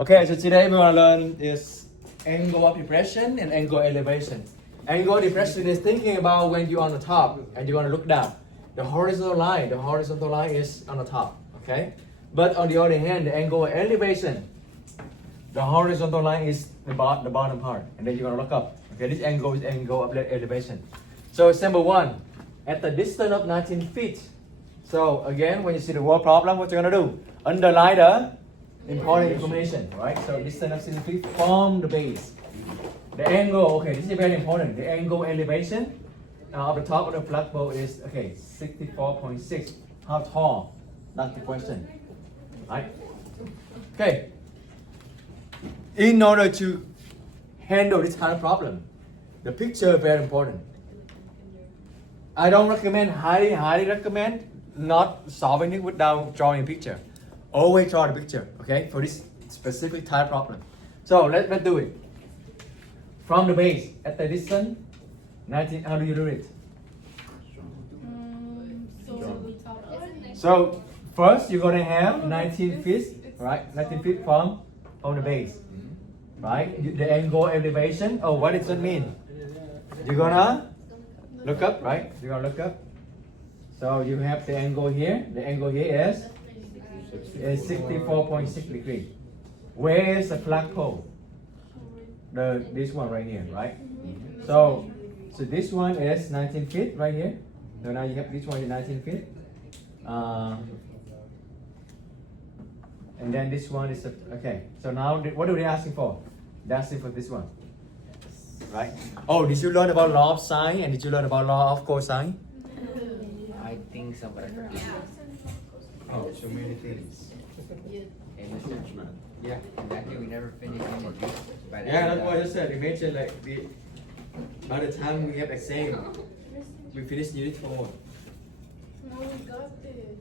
Okay, so today we're gonna learn is angle of depression and angle elevation. Angle of depression is thinking about when you're on the top and you're gonna look down. The horizontal line is on the top, okay? But on the other hand, the angle of elevation, the horizontal line is the bottom part, and then you're gonna look up. Okay, this angle is angle of elevation. So example 1, at the distance of 19 feet. So again, when you see the word problem, what you're gonna do? Underline the important information, right? So distance of 60 feet from the base. The angle, okay, this is very important. The angle elevation of the top of the flagpole is, okay, 64.6. How tall? That's the question, right? Okay. In order to handle this kind of problem, the picture is very important. I don't recommend, highly recommend not solving it without drawing a picture. Always draw the picture, okay, for this specific type problem. So let's do it. From the base, at the distance, 19, how do you do it? So first you're gonna have 19 feet, right? 19 feet from the base, right? The angle elevation, oh, what does that mean? You're gonna look up, right? You're gonna look up. So you have the angle here. The angle here is 64.6 degrees. Where is the flagpole? This one right here, right? So this one is 19 feet right here. So now you have this one is 19 feet. And then this one is, okay. So now what are they asking for? They're asking for this one, right? Oh, did you learn about law of sine and did you learn about law of cosine? I think so, but I forget. Oh, so many things. And Mr. Yeah. Exactly, we never finished unit by the Yeah, that's what I just said. Imagine like by the time we have exam, we finish unit 4. No, we got this.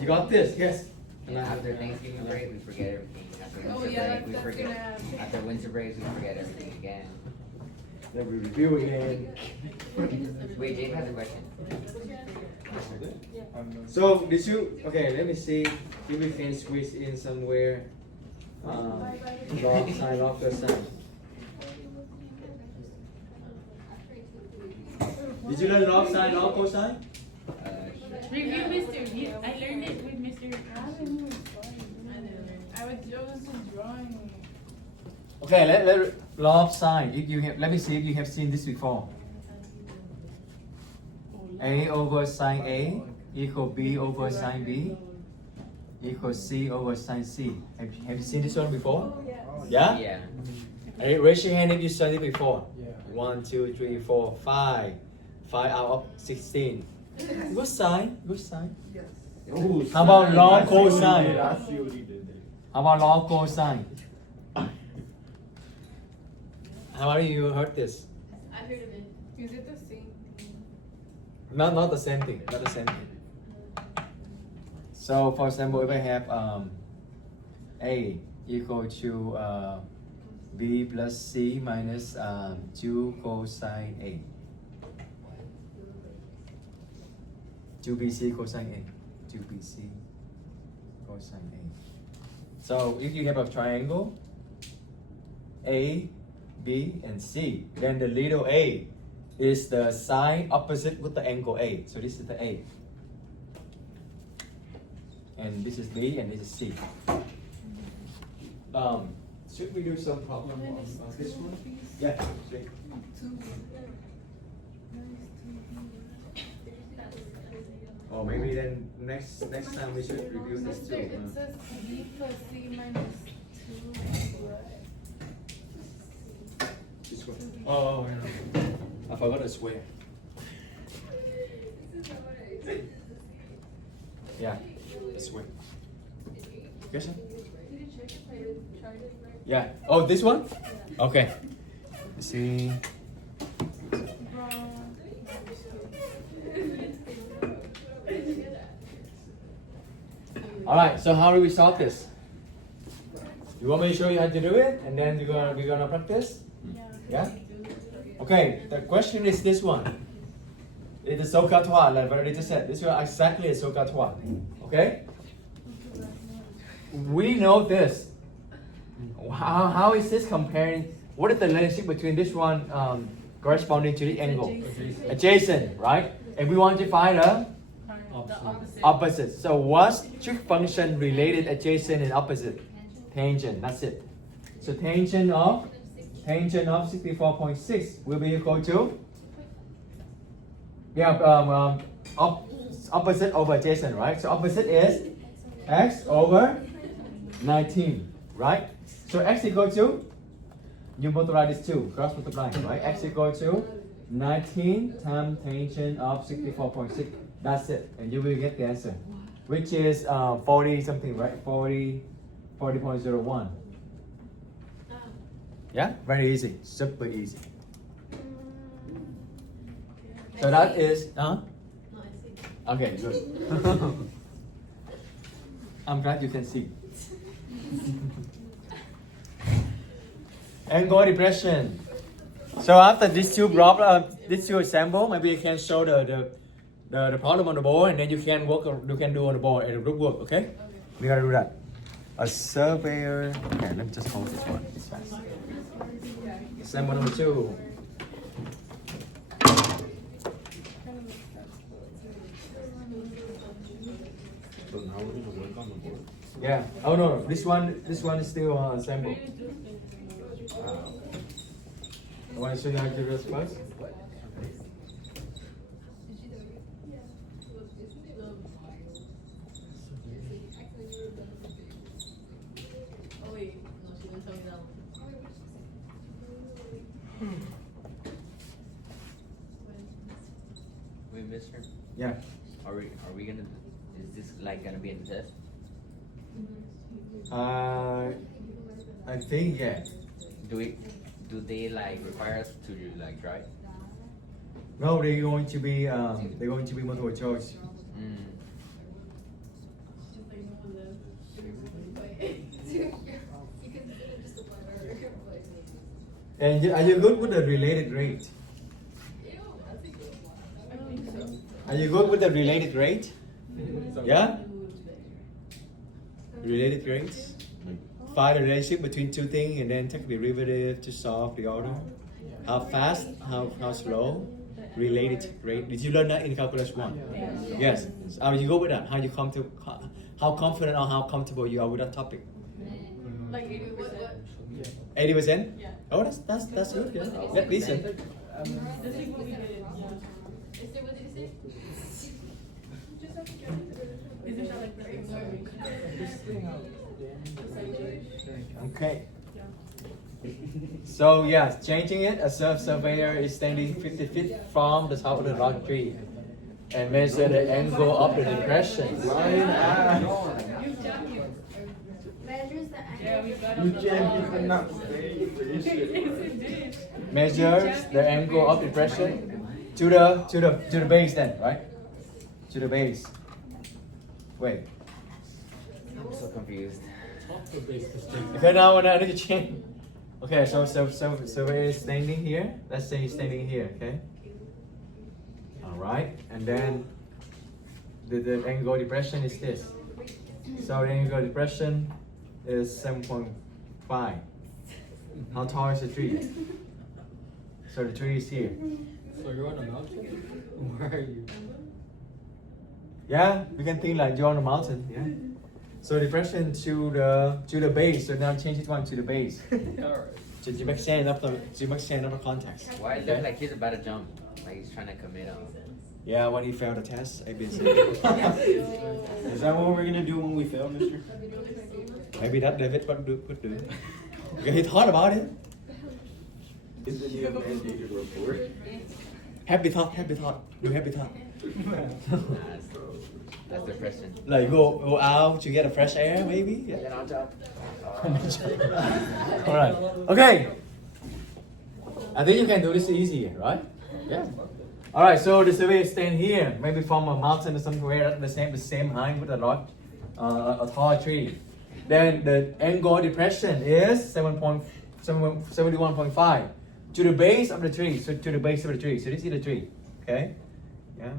You got this? Yes. And after Thanksgiving break, we forget everything. After Oh, winter yeah, break, we that's forget. gonna happen. After winter break, we forget everything again. Then we review again. Wait, Dave has a question. So did you? Okay, let me see if we can squeeze in somewhere. Log sine, log cosine. Did you learn log sine, log cosine? Review Mr. I learned it with Mr. Allen. I was just drawing. Okay, let log sine. If you have, let me see if you have seen this before. A over sine A equal B over sine B equals C over sine C. Have you seen this one before? Yeah? Yeah. Hey, raise your hand if you studied before. 1, 2, 3, 4, 5. 5 out of 16. Good sign. Good sign. How about log cosine? How about log cosine? How many of you heard this? I heard of it. Is it the same? Not the same thing. Not the same thing. So for example, if I have A equal to B plus C minus 2 cosine A. 2BC cosine A. 2BC cosine A. So if you have a triangle A, B, and C, then the little a is the side opposite with the angle A. So this is the A. And this is B and this is C. Should we do some problem on this one? Yeah. Sure. Or maybe then next time we should review this too. It says B plus C minus 2. This one. Oh, yeah. I forgot to swear. Yeah, I swear. Question? Did you check if I tried it right? Yeah. Oh, this one? Okay. Let's see. All right. So how do we solve this? You want me to show you how to do it, and then we're gonna practice? Yeah. Okay. The question is this one. It is SOHCAHTOA, like I already just said. This is exactly a SOHCAHTOA. Okay. We know this. How is this comparing? What is the relationship between this one corresponding to the angle? Adjacent, right? And we want to find a The opposite. opposite. So what's trig function related adjacent and opposite? Tangent. That's it. So tangent of 64.6 will be equal to opposite over adjacent, right? So opposite is x over 19, right? So x equal to, you multiply this two, cross multiply, right? X equal to 19 times tangent of 64.6. That's it, and you will get the answer, which is 40 something, right? 40.01. Yeah, very easy, super easy. So that is, okay, good. I'm glad you can see. Angle depression. So after these two problems, these two examples, maybe you can show the problem on the board, and then you can do on the board at the group work. Okay? We gotta do that. A surveyor. Okay, let me just hold this one. It's fast. Example number 2. So now we're gonna work on the board. Yeah. Oh no, this one is still sample. I want to show you how to do this first. Oh wait, no, she didn't tell me that one. Wait, mister, Yeah. are we gonna, is this like gonna be in the test? I think yeah. Do they like require us to like drive? No, they're going to be multiple choice. Mm. And are you good with the related rate? I think so. Are you good with the related rate? Yeah? Related rates? Find the relationship between two things and then take the derivative to solve the order. How fast, how slow, related rate. Did you learn that in calculus 1? Yes. Are you good with that? How confident or how comfortable you are with that topic? Like 80%. 80%? Yeah. Oh, that's good. Yeah. That's decent. Just like what we did. Yeah. Is it like the Okay. So yes, changing it, a surveyor is standing 50 feet from the top of the rock tree and measure the angle of the depression. Measures the angle. Yeah, we got You can't even not say Yes, it did. Measures the angle of depression to the base then, right? To the base. Wait. I'm so confused. Okay, now I need to change. Okay, so surveyor is standing here. Let's say he's standing here, okay? Alright, and then the angle depression is this. So the angle depression is 7.5. How tall is the tree? So the tree is here. So you're on a mountain? Where are you? Yeah, we can think like you're on a mountain. Yeah. So depression to the base. So now change this one to the base. Alright. To make sense of the context. Why it Okay? look like he's about to jump? Like he's trying to commit on. Yeah, when he failed the test, ABC. Is that what we're gonna do when we fail, mister? Maybe that David could do. Okay, he thought about it. Is it you have mandated report? Happy thought. Do happy thought. That's depression. Like go out to get a fresh air, maybe. Yeah. All right. Okay. I think you can do this easy, right? Yeah. All right. So the survey is staying here, maybe from a mountain or somewhere the same height with a rock, a tall tree. Then the angle depression is 71.5 to the base of the tree. So to the base of the tree. So this is the tree. Okay. Yeah.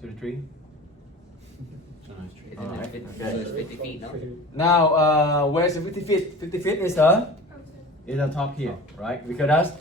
To the tree. Isn't Alright, it 50, okay. so it's 50 feet, no? Now, where's the 50 feet? 50 feet is the top here, right? Because that's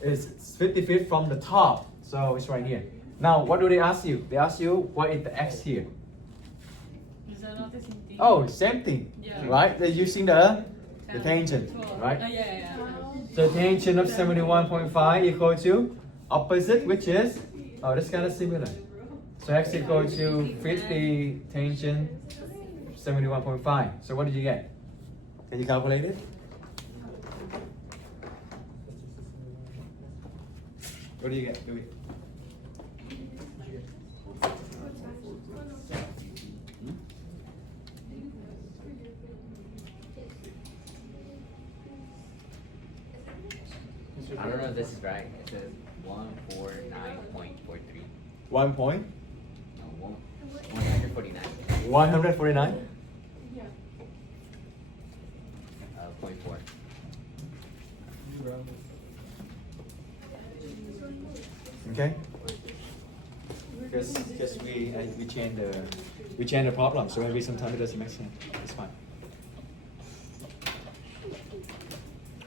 it's 50 feet from the top, so it's right here. Now, what do they ask you? They ask you what is the x here? Is that not the same thing? Oh, same thing, Yeah. right? They're using the tangent, right? Yeah. So tangent of 71.5 equal to opposite, which is, oh, that's kind of similar. So x equal to 50 tangent 71.5. So what did you get? Can you calculate it? What do you get? Do it. I don't know if this is right. It says 149.43. 1 point? No, 149. 149? 0.4. Okay. Because we change the problem, so maybe sometimes it doesn't make sense. It's fine.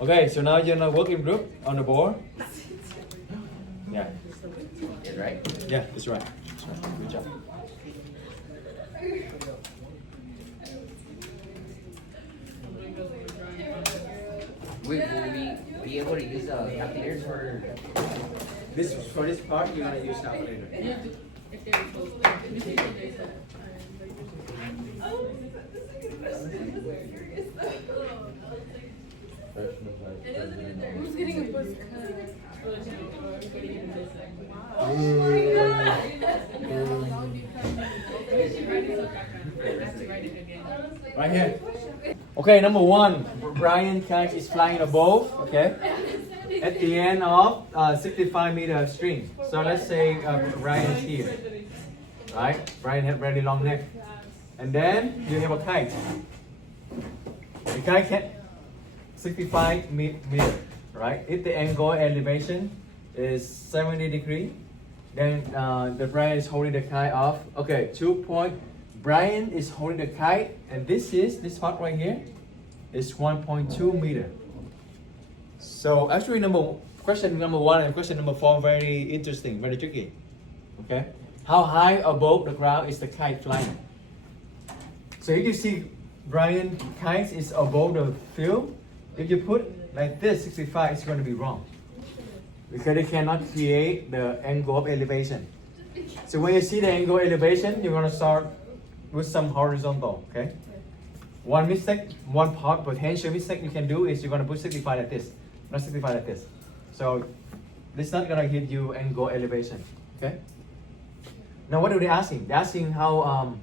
Okay, so now you're in a working group on the board. Yeah. Is right? Yeah, that's right. That's right. Good job. Will we be able to use a calculator for? For this part, you're gonna use calculator. If they're close, let me see what they said. Who's getting a buzz cut? Right here. Okay, number one, Brian kite is flying above, okay, at the end of 65-meter string. So let's say Brian is here, right? Brian has very long neck. And then you have a kite. The kite can 65 meter, right? If the angle elevation is 70 degree, then the Brian is holding the kite off. Okay, 2 point. Brian is holding the kite, and this part right here is 1.2 meter. So actually, question number one and question number four very interesting, very tricky. Okay, how high above the ground is the kite flying? So if you see Brian kite is above the field, if you put like this 65, it's going to be wrong because it cannot create the angle of elevation. So when you see the angle elevation, you're going to start with some horizontal, okay? One mistake, one part potential mistake you can do is you're gonna put 65 like this, not 65 like this. So this is not gonna give you angle elevation, okay? Now what are they asking? They're asking how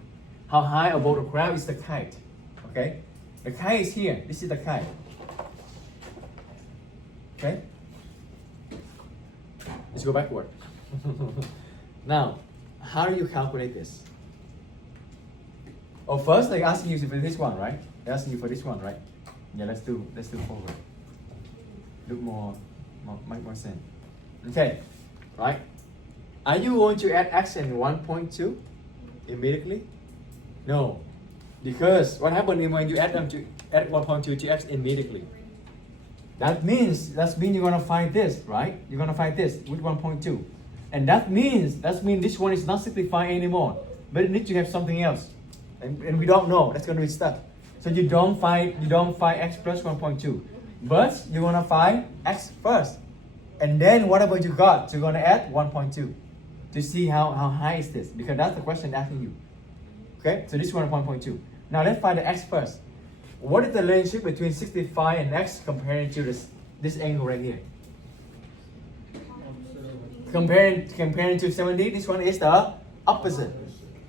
high above the ground is the kite, okay? The kite is here. This is the kite, okay? Let's go backward. Now, how do you calculate this? Oh, first they're asking you for this one, right? They're asking you for this one, right? Yeah, let's do forward. Look make more sense. Okay, right? Are you going to add x in 1.2 immediately? No, because what happens when you add 1.2 to x immediately? That means you're gonna find this, right? You're gonna find this with 1.2, and that means this one is not simplified anymore, but it needs to have something else. And we don't know, that's going to be stuck. So you don't find x plus 1.2, but you're going to find x first. And then whatever you got, you're going to add 1.2 to see how high is this, because that's the question asking you. Okay, so this one is 1.2. Now let's find the x first. What is the relationship between 65 and x comparing to this angle right here? Comparing to 70, this one is the opposite.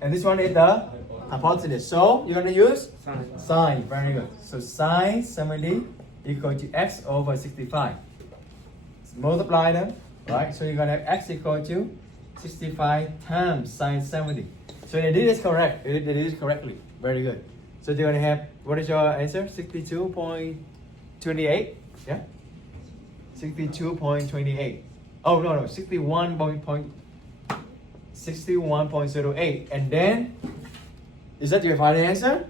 And this one is the hypotenuse. So you're going to use sine. Very good. So sine 70 equal to x over 65. Let's multiply them, right? So you're going to have x equal to 65 times sine 70. So they did this correct. They did this correctly. Very good. So you're going to have, what is your answer? 62.28? Yeah? 62.28. Oh, no, 61.08. And then Is that your final answer?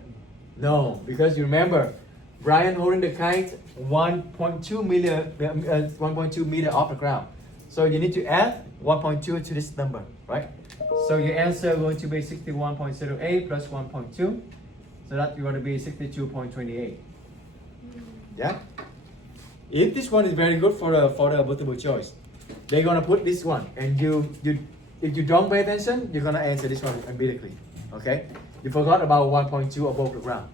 No, because you remember, Brian holding the kite 1.2 meter off the ground. So you need to add 1.2 to this number, right? So your answer is going to be 61.08 plus 1.2. So that's going to be 62.28. Yeah? If this one is very good for the multiple choice, they're gonna put this one, and if you don't pay attention, you're gonna answer this one immediately. Okay? You forgot about 1.2 above the ground.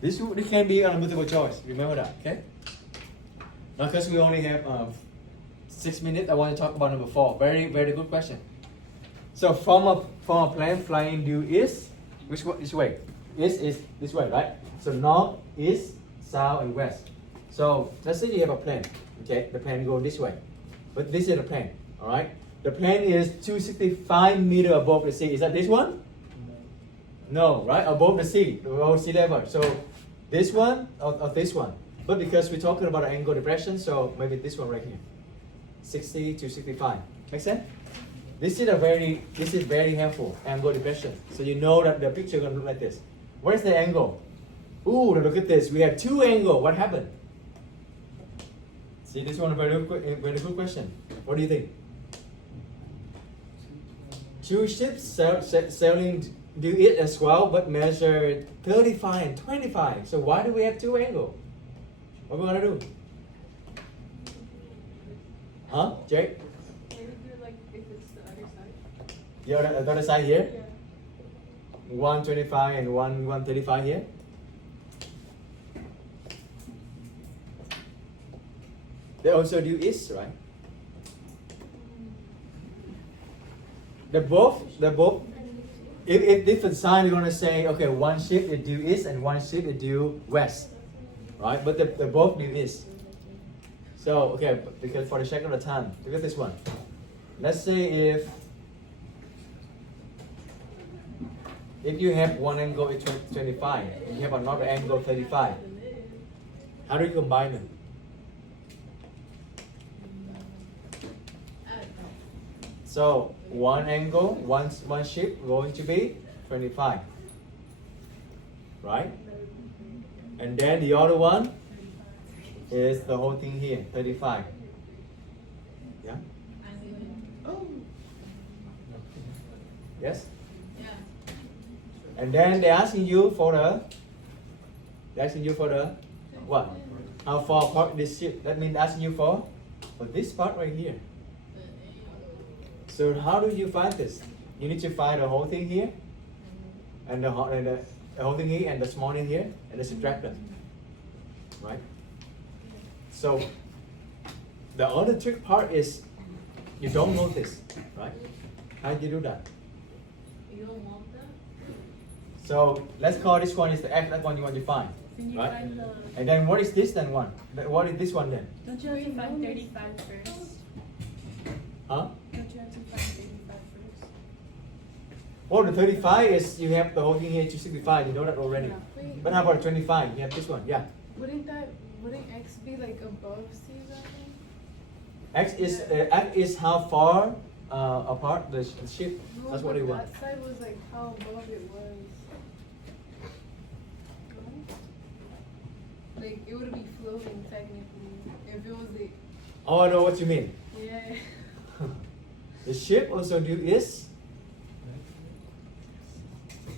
This can be on a multiple choice. Remember that, okay? Now, because we only have 6 minutes, I want to talk about number 4. Very, very good question. So from a plane flying due east, which way? East is this way, right? So north, east, south, and west. So let's say you have a plane. Okay, the plane goes this way, but this is the plane. All right, the plane is 265 meters above the sea. Is that this one? No, right? Above the sea, above sea level. So this one or this one. But because we're talking about an angle depression, so maybe this one right here, 60 to 65. Make sense? This is very helpful, angle depression. So you know that the picture is gonna look like this. What is the angle? Ooh, look at this. We have two angles. What happened? See, this one very good question. What do you think? Two ships sailing do it as well, but measure 35 and 25. So why do we have two angles? What are we gonna do? Huh, Jake? Maybe do like if it's the other side. You're on the other side here? Yeah. 125 and 135 here. They also do east, right? They're both. If different sign, you're gonna say, okay, one ship is due east and one ship is due west, right? But they both due east. So okay, because for the sake of the time, look at this one. Let's say if you have one angle is 25 and you have another angle 35, how do you combine them? So one angle, one ship going to be 25, right? And then the other one is the whole thing here, 35. Yeah? Yes? And then they're asking you for the what? How far apart this ship? That means asking you for this part right here. So how do you find this? You need to find the whole thing here, and the whole thing here, and the small thing here, and then subtract them, right? So the other trick part is you don't know this, right? How do you do that? You don't want that? So let's call this one is the X. That one you want to find, Can you right? find the... And then what is this then one? What is this one then? Don't you have to find 35 first? Huh? Don't you have to find 35 first? Well, the 35 is you have the whole thing here to 65. You know that already. Yeah. Wait, But how about 25? You have this one, yeah. wouldn't X be like above sea level? X is how far apart the ship. No, That's what but you want. that side was like how above it was. No? Like it would be floating technically if it was the Oh, I know what you mean. yeah. The ship also do is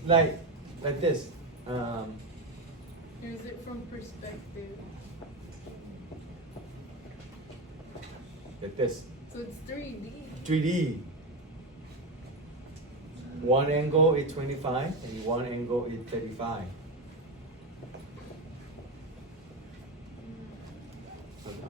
like this. Is it from perspective? Like this. So it's 3D. 3D. One angle is 25 and one angle is 35.